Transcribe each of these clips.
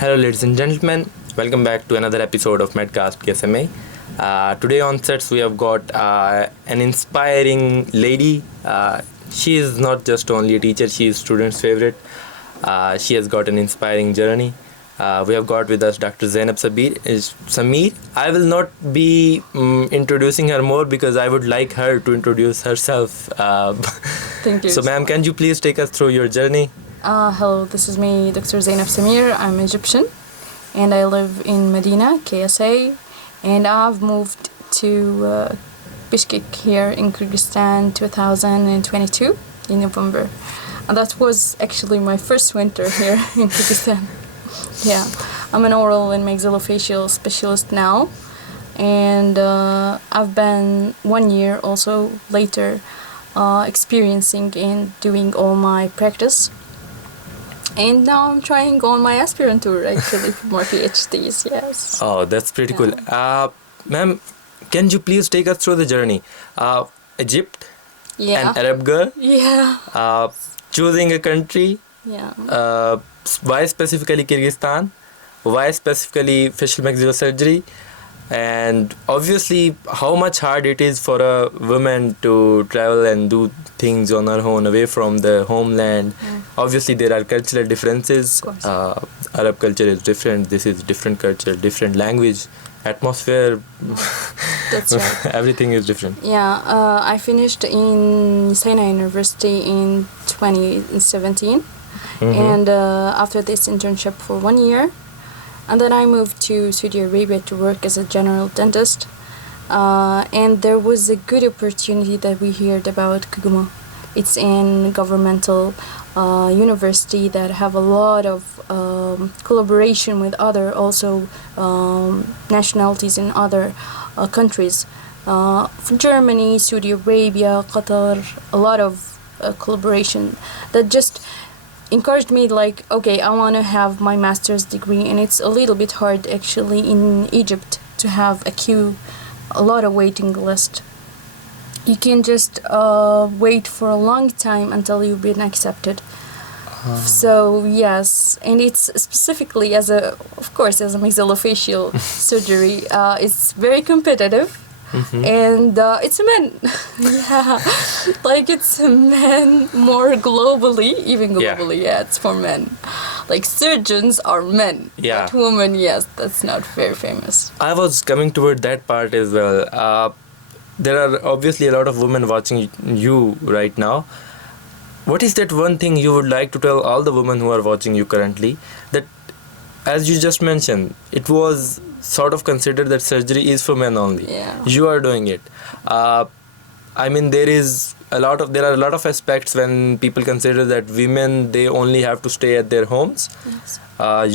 Hello, ladies and gentlemen. Welcome back to another episode of MedCast KSMA. Today on sets we have got an inspiring lady. She is not just only a teacher; she is students' favorite. She has got an inspiring journey. We have got with us Dr. Zenab Samer. I will not be introducing her more because I would like her to introduce herself. Thank you. So, ma'am, can you please take us through your journey? Hello, this is me, Dr. Zenab Samer. I'm Egyptian and I live in Medina, KSA, and I've moved to Bishkek here in Kyrgyzstan 2022 in November. And that was actually my first winter here in Kyrgyzstan. Yeah, I'm an Oral and Maxillofacial Specialist now, and I've been 1 year also later experiencing and doing all my practice. And now I'm trying on my aspiranture actually for more PhDs, yes. Oh, that's pretty cool. Ma'am, can you please take us through the journey? Egypt, Yeah. an Arab girl, Yeah. choosing a country, Yeah. why specifically Kyrgyzstan, why specifically facial maxillofacial surgery, and obviously how much hard it is for a woman to travel and do things on her own away from the homeland. Obviously there are cultural differences. Of course. Arab culture is different, this is different culture, different language, atmosphere. That's right. Everything is different. Yeah, I finished in Sinai University in 2017, and after this internship for 1 year, and then I moved to Saudi Arabia to work as a general dentist, and there was a good opportunity that we heard about KSMA. It's in governmental university that have a lot of collaboration with other also nationalities in other countries. From Germany, Saudi Arabia, Qatar, a lot of collaboration that just encouraged me like, okay, I want to have my master's degree, and it's a little bit hard actually in Egypt to have a queue, a lot of waiting list. You can just wait for a long time until you've been accepted. So yes, and it's specifically as a maxillofacial surgery, it's very competitive. And it's men. Yeah, like it's men more globally, even globally. Yeah, it's for men. Like surgeons are men. Yeah. But women, yes, that's not very famous. I was coming toward that part as well. There are obviously a lot of women watching you right now. What is that one thing you would like to tell all the women who are watching you currently? That, as you just mentioned, it was sort of considered that surgery is for men only. Yeah. You are doing it. I mean, there are a lot of aspects when people consider that women, they only have to stay at their homes. Yes.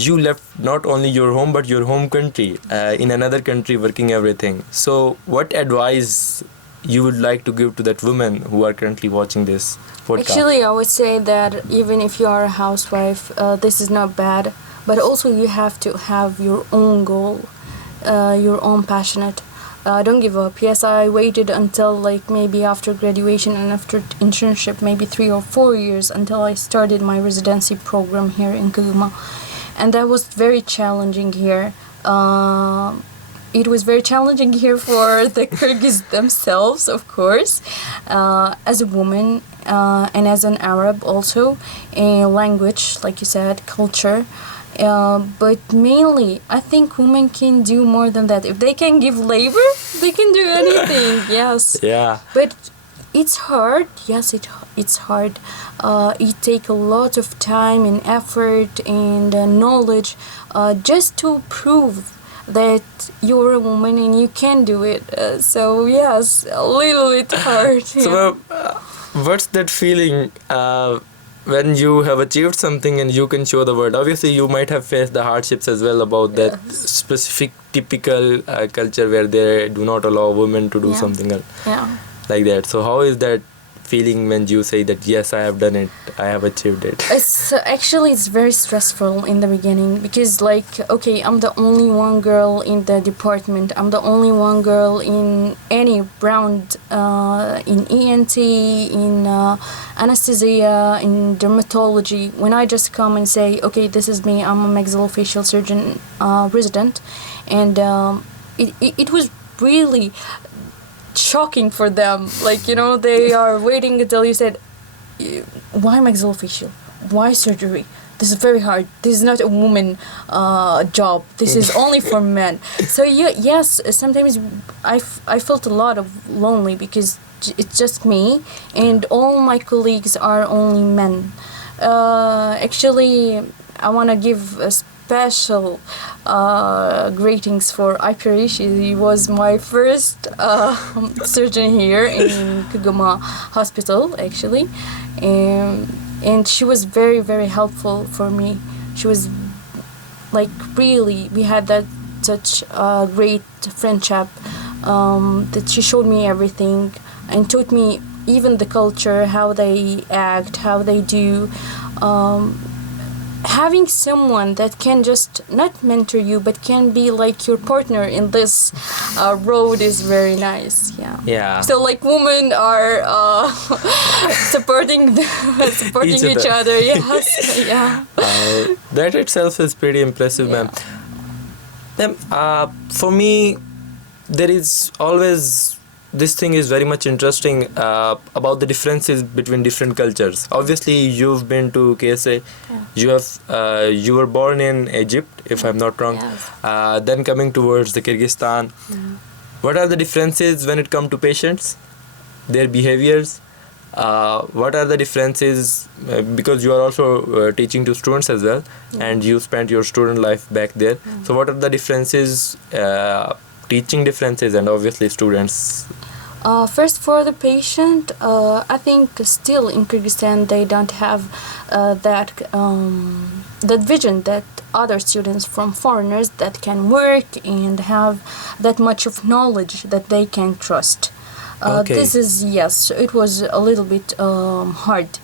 You left not only your home but your home country, in another country working everything. So what advice you would like to give to that women who are currently watching this podcast? Actually, I would say that even if you are a housewife, this is not bad. But also you have to have your own goal, your own passionate. Don't give up. Yes, I waited until like maybe after graduation and after internship, maybe 3 or 4 years until I started my residency program here in KSMA. And that was very challenging here. It was very challenging here for the Kyrgyz themselves, of course, as a woman and as an Arab also, a language, like you said, culture. But mainly, I think women can do more than that. If they can give labor, they can do anything. Yes. Yeah. But it's hard. Yes, it's hard. It takes a lot of time and effort and knowledge just to prove that you're a woman and you can do it. So yes, a little bit hard. So what's that feeling when you have achieved something and you can show the world? Obviously you might have faced the hardships as well about that specific typical culture where they do not allow women to do something else like that. So how is that feeling when you say that yes, I have done it, I have achieved it? It's very stressful in the beginning because okay, I'm the only one girl in the department. I'm the only one girl in any round, in ENT, in anesthesia, in dermatology. When I just come and say, okay, this is me, I'm a maxillofacial surgeon resident, and it was really shocking for them. They are waiting until you said, why maxillofacial? Why surgery? This is very hard. This is not a woman job. This is only for men. So yes, sometimes I felt a lot of lonely because it's just me and all my colleagues are only men. Actually, I want to give a special greetings for Iperi. She was my first surgeon here in Kyrgyzstan hospital, actually, and she was very, very helpful for me. She was really, we had that such great friendship that she showed me everything and taught me even the culture, how they act, how they do. Having someone that can just not mentor you but can be like your partner in this road is very nice. Yeah. So women are supporting each other. Yes. Yeah. That itself is pretty impressive, ma'am. For me, there is always this thing is very much interesting about the differences between different cultures. Obviously, you've been to KSA. Yeah. You were born in Egypt, if I'm not wrong. Yes. Then coming towards the Kyrgyzstan. Mm. What are the differences when it comes to patients, their behaviors? What are the differences? Because you are also teaching to students as well, and you spent your student life back there. Mm. So what are the differences? Teaching differences and obviously students. First, for the patient, I think still in Kyrgyzstan they don't have that vision that other students from foreigners that can work and have that much of knowledge that they can trust. Okay. This is, yes, it was a little bit hard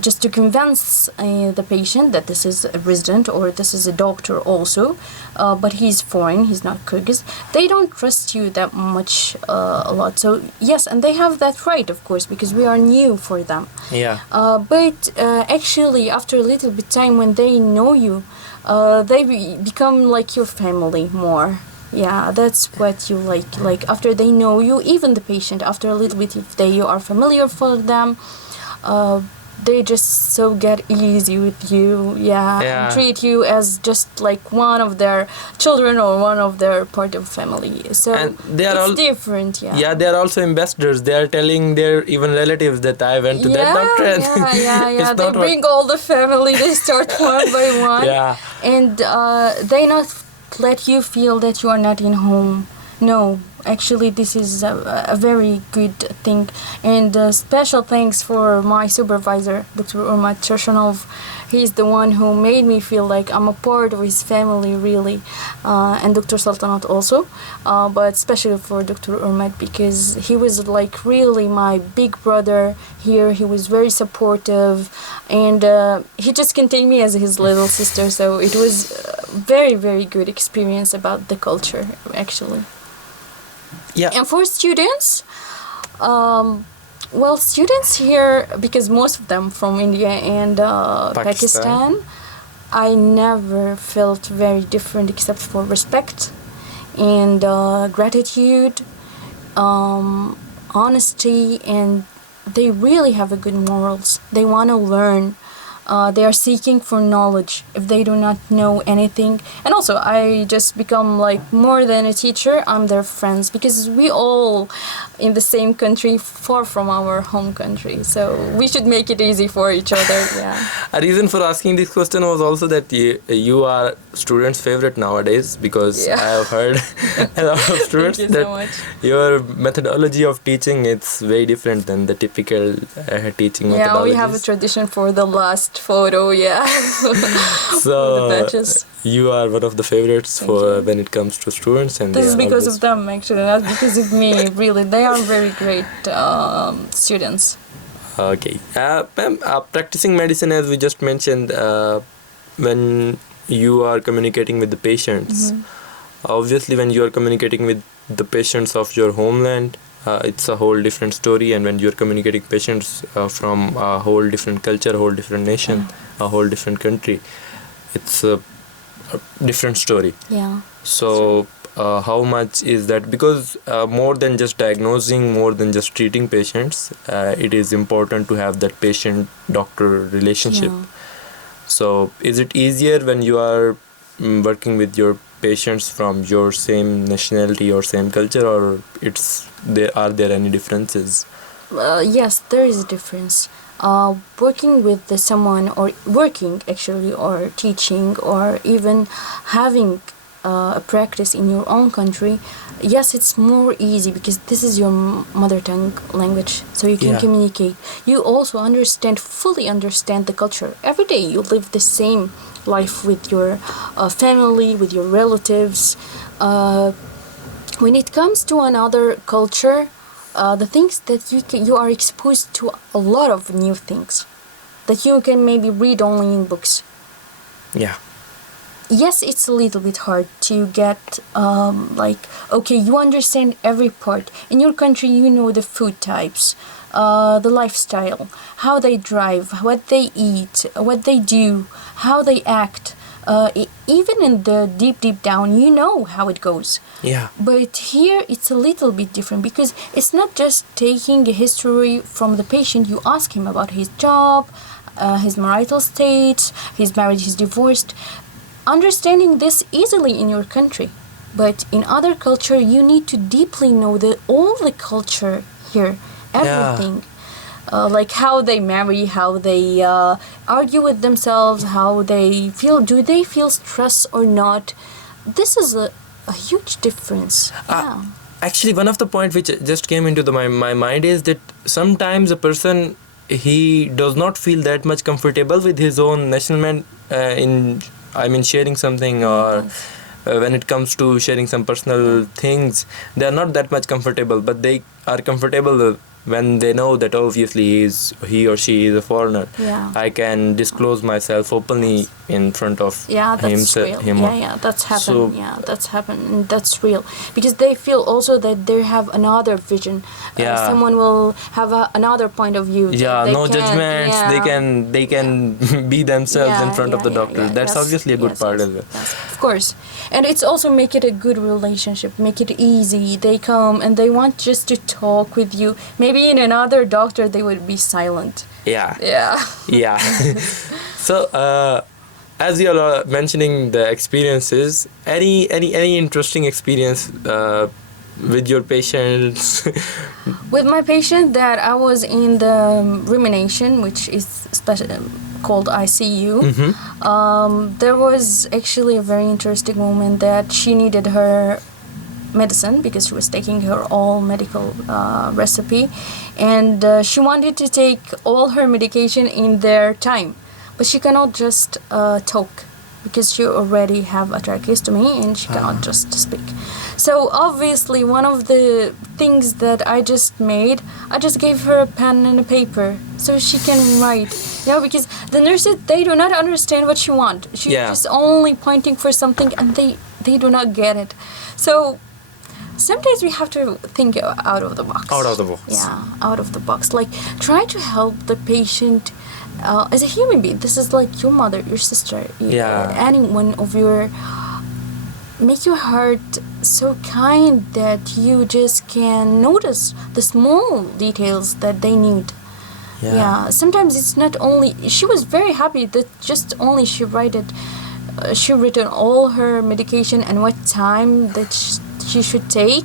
just to convince the patient that this is a resident or this is a doctor also, but he's foreign, he's not Kyrgyz. They don't trust you that much a lot. So yes, and they have that right, of course, because we are new for them. Yeah. But actually, after a little bit time, when they know you, they become like your family more. Yeah, that's what you like. Like after they know you, even the patient, after a little bit, if you are familiar for them, they just so get easy with you, and treat you as just like one of their children or one of their part of family. So and they are it's different, Yeah, they are also ambassadors. They are telling their even relatives that I went to that doctor. Yeah. They bring all the family. They start one by one. Yeah. And they not let you feel that you are not in home. No, actually this is a very good thing, and special thanks for my supervisor, Dr. Urmat Chershanov. He's the one who made me feel like I'm a part of his family, really, and Dr. Saltanat also, but especially for Dr. Urmat because he was like really my big brother here. He was very supportive, and he just can take me as his little sister, so it was a very, very good experience about the culture, actually. Yeah. And for students, students here, because most of them from India and Pakistan, I never felt very different except for respect and gratitude, honesty, and they really have a good morals. They want to learn. They are seeking for knowledge if they do not know anything. And also, I just become like more than a teacher, I'm their friends, because we all in the same country, far from our home country. So we should make it easy for each other. Yeah. A reason for asking this question was also that you are students' favorite nowadays, because I have heard a lot of students that your methodology of teaching it's very different than the typical teaching methodologies. Yeah, we have a tradition for the last photo, So the batches. You are one of the favorites for when it comes to students, and this is because of them, actually, not because of me. Really, they are very great students. Okay. Ma'am, practicing medicine, as we just mentioned, when you are communicating with the patients, obviously when you are communicating with the patients of your homeland, it's a whole different story. And when you are communicating patients from a whole different culture, a whole different nation, a whole different country, it's a different story. Yeah. So, how much is that? Because more than just diagnosing, more than just treating patients, it is important to have that patient-doctor relationship. Yeah. So, is it easier when you are working with your patients from your same nationality or same culture, or are there any differences? Yes, there is a difference. Working with someone, or working actually, or teaching, or even having a practice in your own country, yes, it's more easy because this is your mother tongue language, so you can Yeah. communicate. You also fully understand the culture. Every day you live the same life with your family, with your relatives. When it comes to another culture, the things that you are exposed to a lot of new things that you can maybe read only in books. Yeah. Yes, it's a little bit hard to get okay, you understand every part. In your country, you know the food types, the lifestyle, how they drive, what they eat, what they do, how they act. Even in the deep down, you know how it goes. Yeah. But here it's a little bit different because it's not just taking a history from the patient. You ask him about his job, his marital state, he's married, he's divorced. Understanding this easily in your country, but in other culture you need to deeply know all the culture here, everything. Like how they marry, how they argue with themselves, how they feel. Do they feel stress or not? This is a huge difference. Yeah. Actually, one of the points which just came into my mind is that sometimes a person, he does not feel that much comfortable with his own national man sharing something, or when it comes to sharing some personal things, they are not that much comfortable, but they are comfortable when they know that obviously he or she is a foreigner. Yeah. I can disclose myself openly in front of That's real. him. That's happened. So, That's happened. And that's real because they feel also that they have another vision. Someone will have another point of view. No judgments. They can be themselves in front of the doctor. That's obviously a good part as well. Yes, of course. And it's also make it a good relationship, make it easy. They come and they want just to talk with you. Maybe in another doctor they would be silent. Yeah. Yeah. So, as you all are mentioning the experiences, any interesting experience with your patients? With my patient, that I was in the rumination, which is called ICU. There was actually a very interesting moment that she needed her medicine because she was taking her all medical recipe, and she wanted to take all her medication in their time, but she cannot just talk because she already have a tracheostomy and she cannot just speak. So obviously one of the things that I just gave her a pen and a paper so she can write. Because the nurses, they do not understand what she wants. She's just only pointing for something and they do not get it. So sometimes we have to think out of the box. Out of the box. Yeah, out of the box. Like, try to help the patient as a human being. This is like your mother, your sister, anyone of your... Make your heart so kind that you just can notice the small details that they need. Sometimes it's not only... She was very happy that just only she written all her medication and what time that she should take.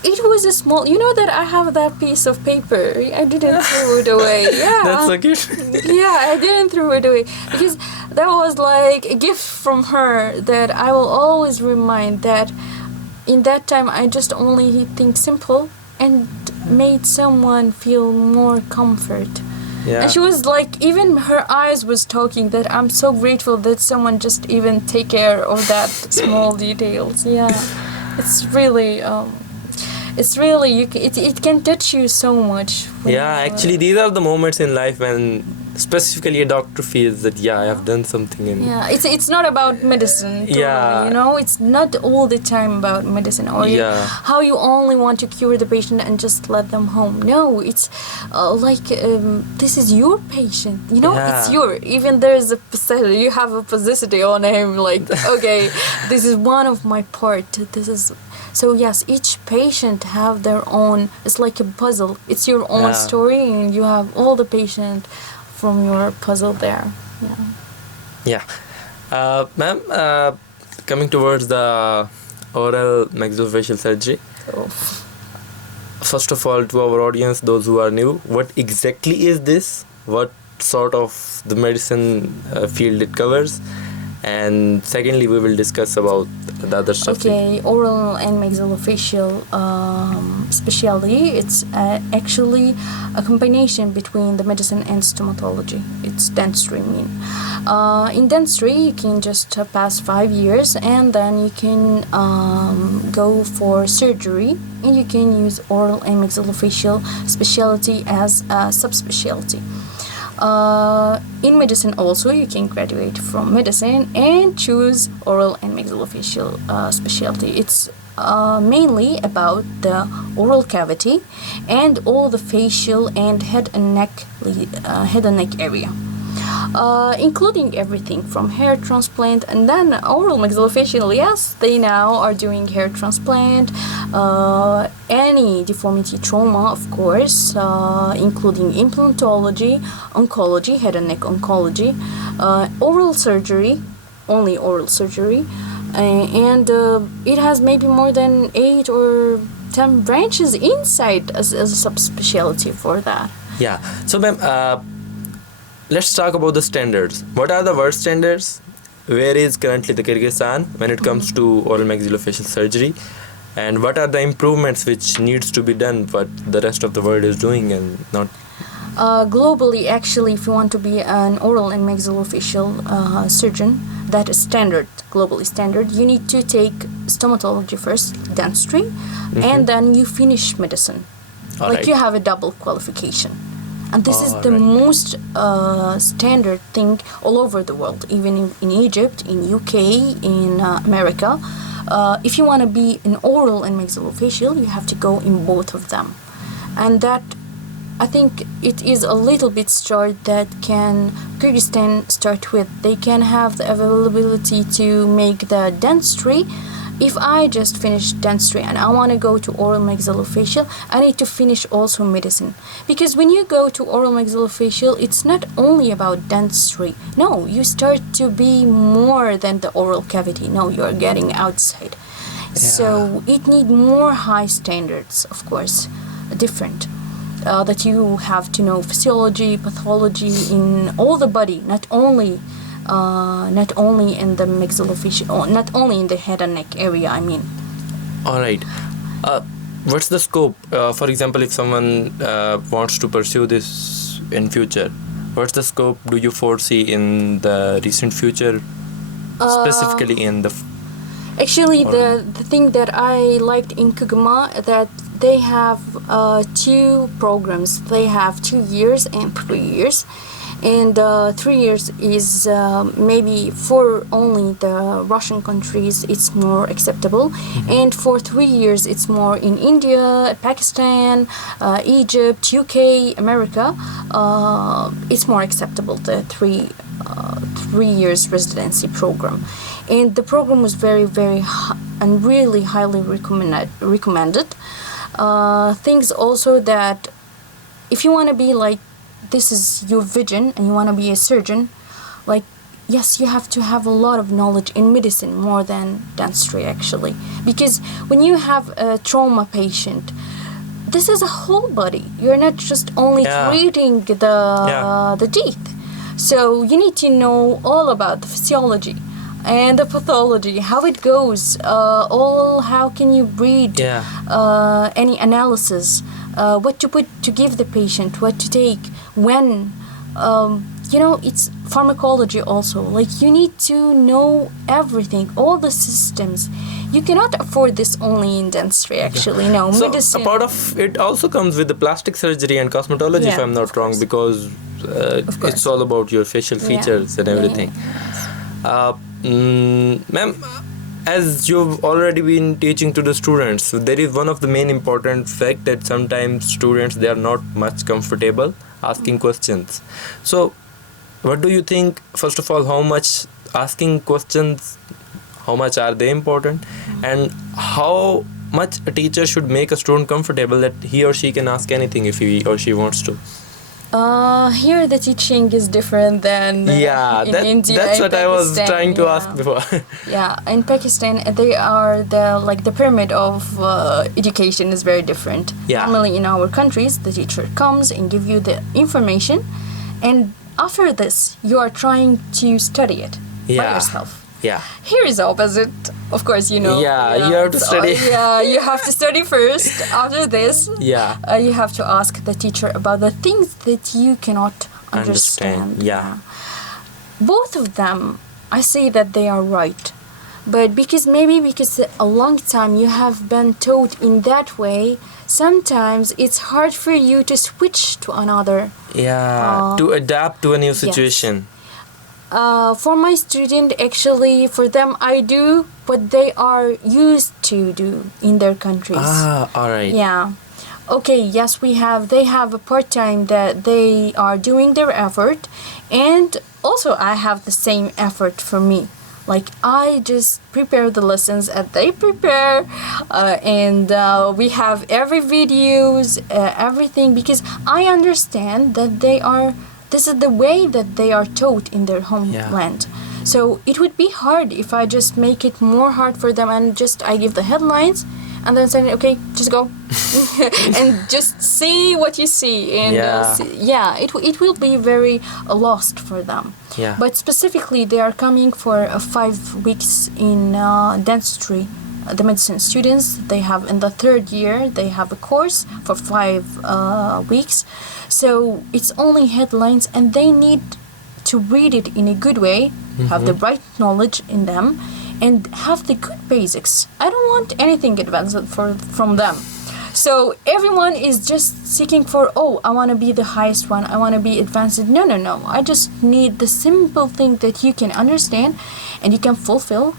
It was a small... You know that I have that piece of paper. I didn't throw it away. That's so cute. I didn't throw it away because that was like a gift from her that I will always remind that in that time I just only think simple and made someone feel more comfort. And she was like, even her eyes was talking that I'm so grateful that someone just even take care of that small details. It's really It's really it can touch you so much. Yeah, actually, these are the moments in life when specifically a doctor feels that I have done something. And yeah, it's not about medicine. Totally, Yeah. it's not all the time about medicine or how you only want to cure the patient and just let them home. No, it's this is your patient. It's your. Even there's a publicity. You have a publicity on him. Like, okay, this is one of my part. This is. So yes, each patient have their own. It's like a puzzle. It's your own story, and you have all the patient from your puzzle there. Yeah. Ma'am, coming towards the oral maxillofacial surgery. So, First of all, to our audience, those who are new, what exactly is this? What sort of the medicine field it covers? And secondly, we will discuss about the other stuff. Okay, oral and maxillofacial specialty. It's actually a combination between the medicine and stomatology. It's dentistry, in dentistry, you can just pass 5 years and then you can go for surgery, and you can use oral and maxillofacial specialty as a subspecialty. In medicine also, you can graduate from medicine and choose oral and maxillofacial specialty. It's mainly about the oral cavity and all the facial and head and neck area. Including everything from hair transplant, and then oral maxillofacial. Yes, they now are doing hair transplant, any deformity trauma, of course, including implantology, oncology, head and neck oncology, oral surgery, only oral surgery, and it has maybe more than 8 or 10 branches inside as a subspecialty for that. Yeah. So, ma'am, let's talk about the standards. What are the world standards? Where is currently the Kyrgyzstan when it comes to oral maxillofacial surgery? And what are the improvements which needs to be done what the rest of the world is doing and not? Globally, actually, if you want to be an oral and maxillofacial surgeon, that is standard, globally standard, you need to take stomatology first, dentistry, and then you finish medicine. You have a double qualification. And this is the most standard thing all over the world, even in Egypt, in UK, in America. If you want to be an oral and maxillofacial, you have to go in both of them. And that, I think it is a little bit start that can Kyrgyzstan start with. They can have the availability to make the dentistry. If I just finish dentistry and I want to go to oral maxillofacial, I need to finish also medicine. Because when you go to oral maxillofacial, it's not only about dentistry. No, you start to be more than the oral cavity. No, you're getting outside. Yeah. So it need more high standards, of course, different. That you have to know physiology, pathology in all the body, not only in the maxillofacial, not only in the head and neck area, I mean. All right. What's the scope? For example, if someone wants to pursue this in future, what's the scope do you foresee in the recent future, specifically in the... Actually, the thing that I liked in KSMA, that they have 2 programs. They have 2 years and 3 years. And 3 years is maybe for only the Russian countries it's more acceptable, and for 3 years it's more in India, Pakistan, Egypt, UK, America. It's more acceptable, the 3 years residency program, and the program was very, very and really highly recommended. Things also that if you want to be like, this is your vision and you want to be a surgeon, like, yes, you have to have a lot of knowledge in medicine more than dentistry, actually, because when you have a trauma patient, this is a whole body. You're not just only treating the teeth. So you need to know all about the physiology and the pathology, how it goes, how can you breed, any analysis, what to put to give the patient, what to take, when. it's pharmacology also. Like, you need to know everything, all the systems. You cannot afford this only in dentistry, actually. No, So medicine. a part of it also comes with the plastic surgery and cosmetology, if Yeah, I'm not of wrong, course. because Of course. it's all about your facial features and Yeah, everything. Ma'am, as you've already been teaching to the students, there is one of the main important fact that sometimes students, they are not much comfortable asking questions. So what do you think, first of all, how much asking questions, how much are they important, and how much a teacher should make a student comfortable that he or she can ask anything if he or she wants to? Here the teaching is different than in India. That's and what I was Pakistan, trying to ask yeah. before. Yeah, in Pakistan, they are the pyramid of education is very different. Yeah. Normally in our countries, the teacher comes and give you the information, and after this, you are trying to study it by Yeah. yourself. Yeah. Here is opposite. Of course, Yeah, you have to study. Yeah, you have to study first. After this, Yeah. you have to ask the teacher about the things that you cannot understand. Yeah. Both of them, I say that they are right. But because a long time you have been taught in that way, sometimes it's hard for you to switch to another. Yeah. To adapt to a new situation. For my student, actually, for them, I do what they are used to do in their countries. All right. Yeah. Okay, yes, they have a part-time that they are doing their effort, and also I have the same effort for me. Like, I just prepare the lessons as they prepare, and we have every videos, everything, because I understand that this is the way that they are taught in their homeland. So it would be hard if I just make it more hard for them and just I give the headlines and then say, okay, just go and just see what you see. And it will be very lost for them. Yeah. But specifically, they are coming for 5 weeks in dentistry. The medicine students, they have in the 3rd year, they have a course for 5 weeks. So it's only headlines, and they need to read it in a good way, have the right knowledge in them, and have the good basics. I don't want anything advanced from them. So everyone is just seeking for, I want to be the highest one, I want to be advanced. No. I just need the simple thing that you can understand and you can fulfill,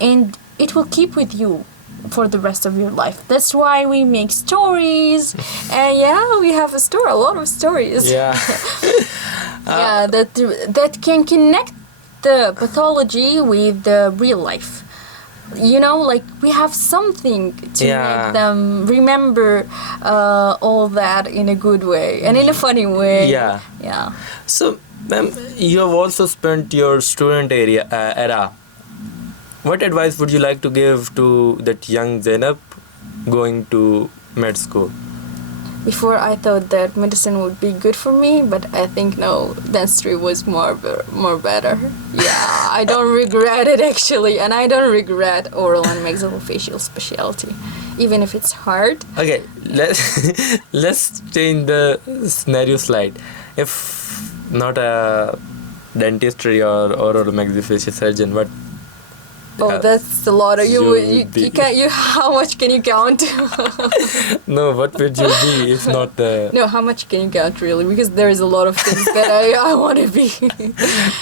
and it will keep with you for the rest of your life. That's why we make stories, and we have a lot of stories. Yeah. That can connect the pathology with the real life. Like, we have something to make them remember all that in a good way and in a funny way. Yeah. Yeah. So, ma'am, you have also spent your student era. What advice would you like to give to that young Zenab going to med school? Before, I thought that medicine would be good for me, but I think no, dentistry was more better. Yeah, I don't regret it actually, and I don't regret oral and maxillofacial specialty, even if it's hard. Okay, let's change the scenario slide. If not a dentistry or oral maxillofacial surgeon, what? That's a lot of you can't. How much can you count? No, what would you be if not the? No, how much can you count really? Because there is a lot of things that I want to be.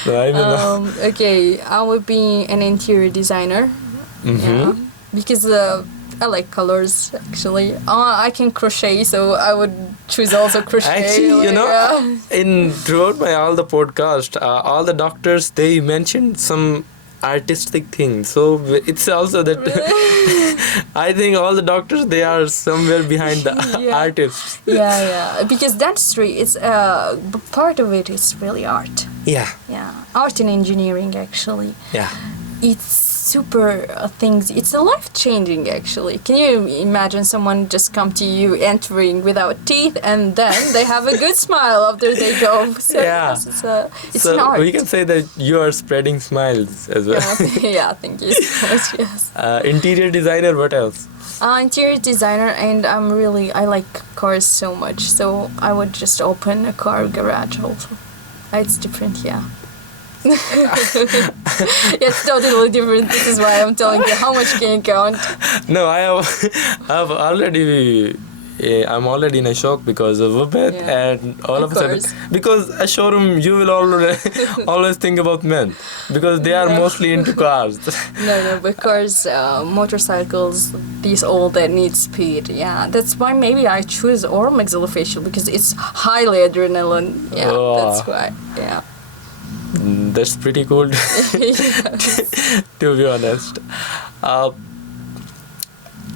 So I don't know. Okay, I would be an interior designer. Yeah, because I like colors actually. I can crochet, so I would choose also crochet. Actually, throughout all the podcast, all the doctors, they mentioned some artistic thing, so it's also that I think all the doctors, they are somewhere behind the artists. Because dentistry is part of it is really art. Art and engineering actually. It's super things. It's a life-changing actually. Can you imagine someone just come to you entering without teeth, and then they have a good smile after they go? So it's an art. We can say that you are spreading smiles as well. Thank you so much. Yes. Interior designer, what else? Interior designer, and I like cars so much, so I would just open a car garage also. It's different, yeah. It's totally different. This is why I'm telling you how much can you count. No, I've already. I'm already in a shock because of it, and all of a sudden, course. because a showroom, you will always think about men because they are mostly into cars. No, because motorcycles, these all that need speed. Yeah, that's why maybe I choose oral maxillofacial because it's highly adrenaline. Yeah, that's why. Yeah. That's pretty cool. Yes. To be honest,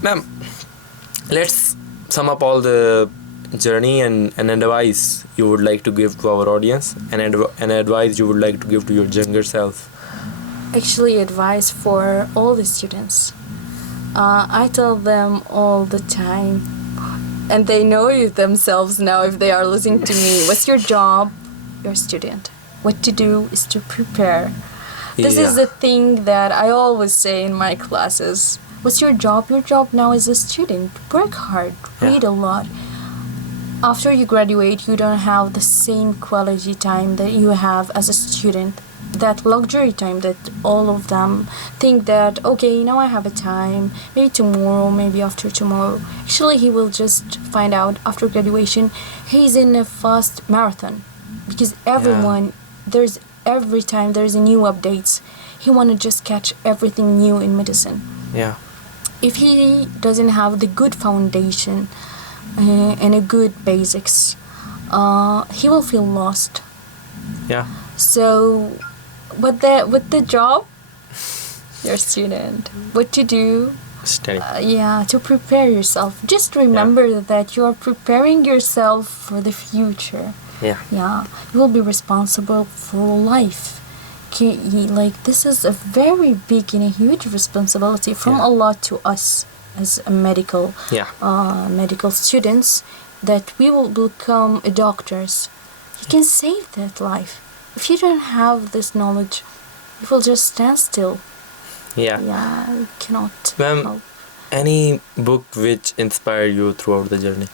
ma'am, let's sum up all the journey and an advice you would like to give to our audience, and an advice you would like to give to your younger self. Actually, advice for all the students. I tell them all the time, and they know it themselves now if they are listening to me. What's your job? You're a student. What to do is to prepare. This is the thing that I always say in my classes. What's your job? Your job now is a student. Work hard. Read a lot. After you graduate, you don't have the same quality time that you have as a student. That luxury time that all of them think that, okay, now I have a time, maybe tomorrow, maybe after tomorrow. Actually, he will just find out after graduation, he's in a fast marathon. Because everyone, every time there's a new updates. He want to just catch everything new in medicine. Yeah. If he doesn't have the good foundation and a good basics, he will feel lost. Yeah. So, with the job, you're a student. What to do? Study. To prepare yourself. Just remember that you are preparing yourself for the future. Yeah. You will be responsible for life. This is a very big and a huge responsibility from Allah to us as a medical students, that we will become doctors. You can save that life. If you don't have this knowledge, you will just stand still. Yeah. You cannot Ma'am, help. any book which inspired you throughout the journey?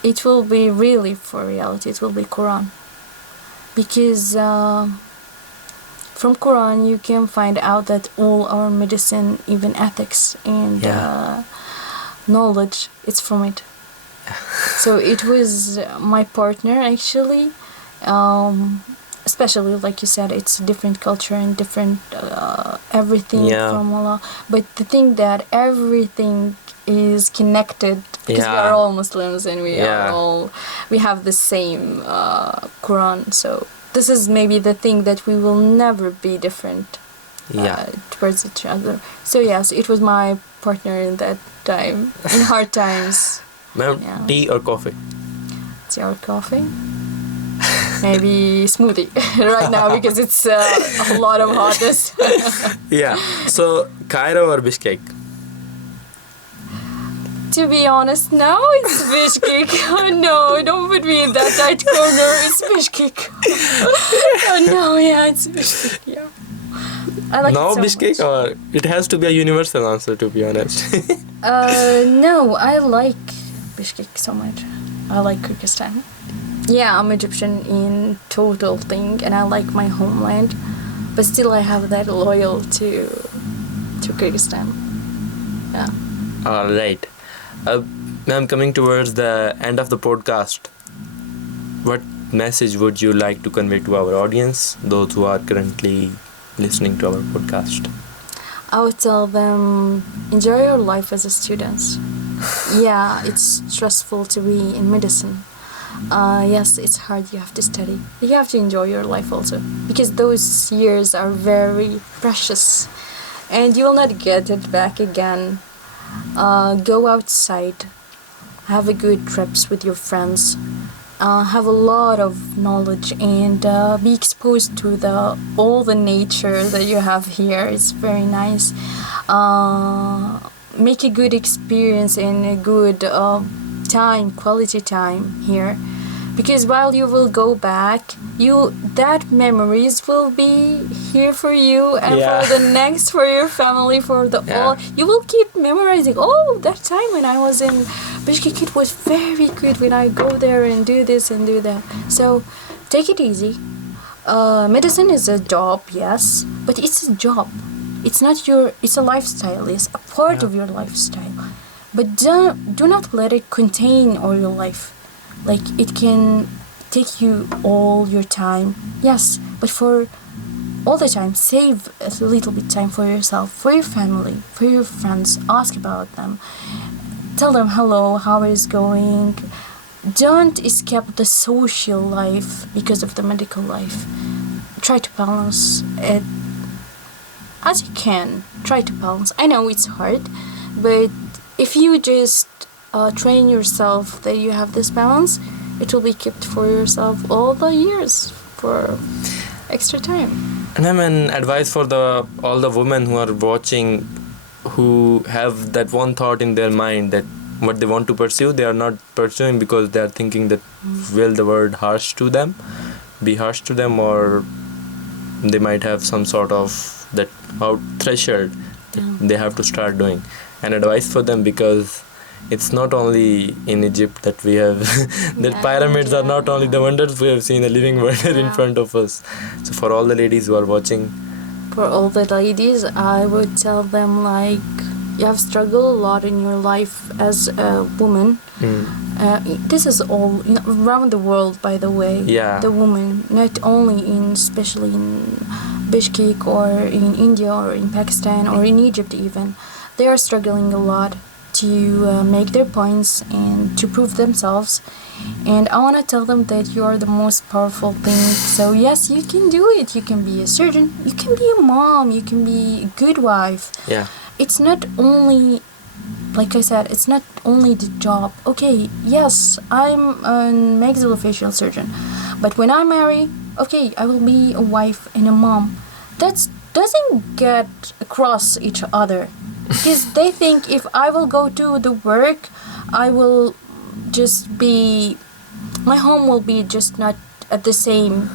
It will be really for reality. It will be Quran, because from Quran you can find out that all our medicine, even ethics and knowledge, it's from it. So it was my partner actually. Especially like you said, it's a different culture and different everything from Allah. But the thing that everything is connected, because we are all Muslims and we have the same Quran. So this is maybe the thing that we will never be different towards each other. So yes, it was my partner in that time, in hard times. Ma'am, tea or coffee? Tea or coffee? Maybe smoothie right now because it's a lot of hotness. So Cairo or Bishkek? To be honest, now it's Bishkek. No, don't put me in that tight corner. It's Bishkek. It's Bishkek. Yeah. I like No, it so Bishkek, much. or it has to be a universal answer, to be honest. No, I like Bishkek so much. I like Kyrgyzstan. Yeah, I'm Egyptian in total thing, and I like my homeland, but still I have that loyal to Kyrgyzstan. Yeah. All right. Ma'am, coming towards the end of the podcast, what message would you like to convey to our audience, those who are currently listening to our podcast? I would tell them, enjoy your life as a student. Yeah, it's stressful to be in medicine. Yes, it's hard, you have to study. But you have to enjoy your life also, because those years are very precious and you will not get it back again. Go outside, have a good trips with your friends, have a lot of knowledge, and be exposed to all the nature that you have here. It's very nice. Make a good experience and a good quality time here, because while you will go back, that memories will be here for you, and for your family, you will keep memorizing. Oh, that time when I was in Bishkek, it was very good when I go there and do this and do that. So take it easy. Medicine is a job, yes, but it's a job. It's not it's a lifestyle. It's a part of your lifestyle. But do not let it contain all your life. Like, it can take you all your time. Yes, but for all the time, save a little bit time for yourself, for your family, for your friends. Ask about them. Tell them hello, how is it going. Don't escape the social life because of the medical life. Try to balance it as you can. Try to balance. I know it's hard, but if you just train yourself that you have this balance, it will be kept for yourself all the years for extra time. And I'm an advice for all the women who are watching, who have that one thought in their mind that what they want to pursue, they are not pursuing because they are thinking that will the word be harsh to them, or they might have some sort of that out threshold that they have to start doing. And advice for them, because it's not only in Egypt that we have that pyramids are not only the wonders, we have seen a living wonder in front of us. So for all the ladies who are watching, for all the ladies, I would tell them, like, you have struggled a lot in your life as a woman. This is all around the world, by the way. Yeah. The woman, not only especially in Bishkek or in India or in Pakistan or in Egypt even, they are struggling a lot to make their points and to prove themselves. And I want to tell them that you are the most powerful thing. So yes, you can do it. You can be a surgeon, you can be a mom, you can be a good wife. yeah, It's not only, like I said, it's not only the job. Okay, yes, I'm a maxillofacial surgeon, but when I marry, okay, I will be a wife and a mom. That doesn't get across each other, because they think if I will go to the work, I will just be, my home will be just not at the same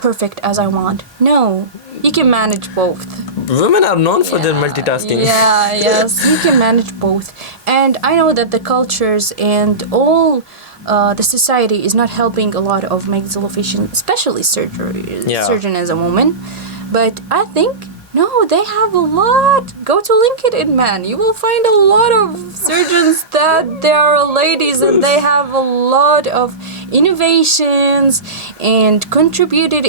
perfect as I want. No, you can manage both. women are known for their multitasking. Yeah, yes, you can manage both. And I know that the cultures and all the society is not helping a lot of maxillofacial specialist surgeon as a woman. But I think, no, they have a lot. Go to LinkedIn, man. You will find a lot of surgeons that they are ladies and they have a lot of innovations and contributed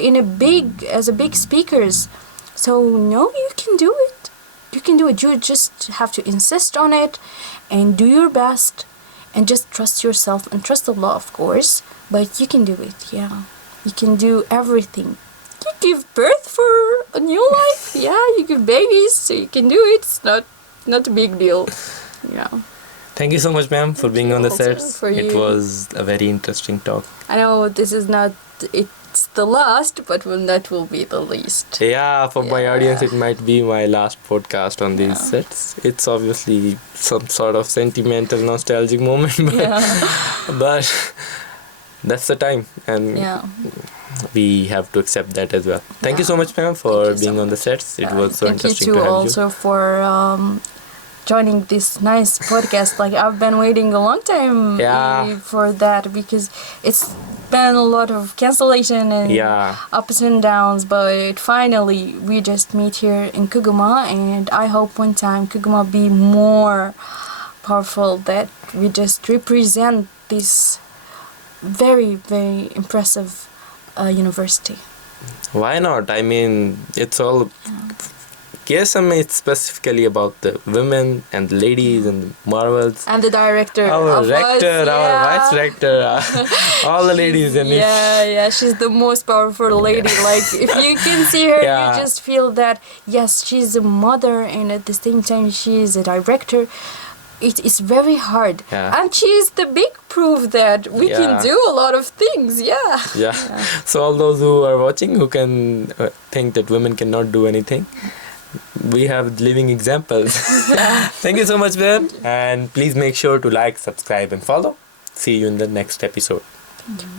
as a big speakers. So no, you can do it. You can do it. You just have to insist on it and do your best and just trust yourself and trust Allah, of course. But you can do it, yeah. You can do everything. You give birth for a new life, yeah. You give babies, so you can do it. It's not a big deal, yeah. Thank you so much, ma'am, for being on the Also sets. for It you. was a very interesting talk. I know this is not, it's the last, but that will be the least. Yeah, for my Yeah. audience, it might be my last podcast on these sets. It's obviously some sort of sentimental, nostalgic moment, but that's the time, and Yeah. we have to accept that as well. Thank you so much, ma'am, for Thank you so being on the much. sets. It was so Thank you interesting too to have also for joining this nice podcast. Like, I've been waiting a long time for that, because it's been a lot of cancellation and ups and downs, but finally we just meet here in Kuguma, and I hope one time Kuguma be more powerful, that we just represent this very, very impressive university. Why not? I mean, it's all... KSMA is specifically about the women and the ladies and the marvels. And the director. Our of rector, us, our vice rector, all the ladies. And she's the most powerful lady. Like, if you can see her, you just feel that, yes, she's a mother, and at the same time, she is a director. It is very hard. And she is the big proof that we can do a lot of things. So all those who are watching, who can think that women cannot do anything, we have living examples. Thank you so much, ma'am. And please make sure to like, subscribe, and follow. See you in the next episode.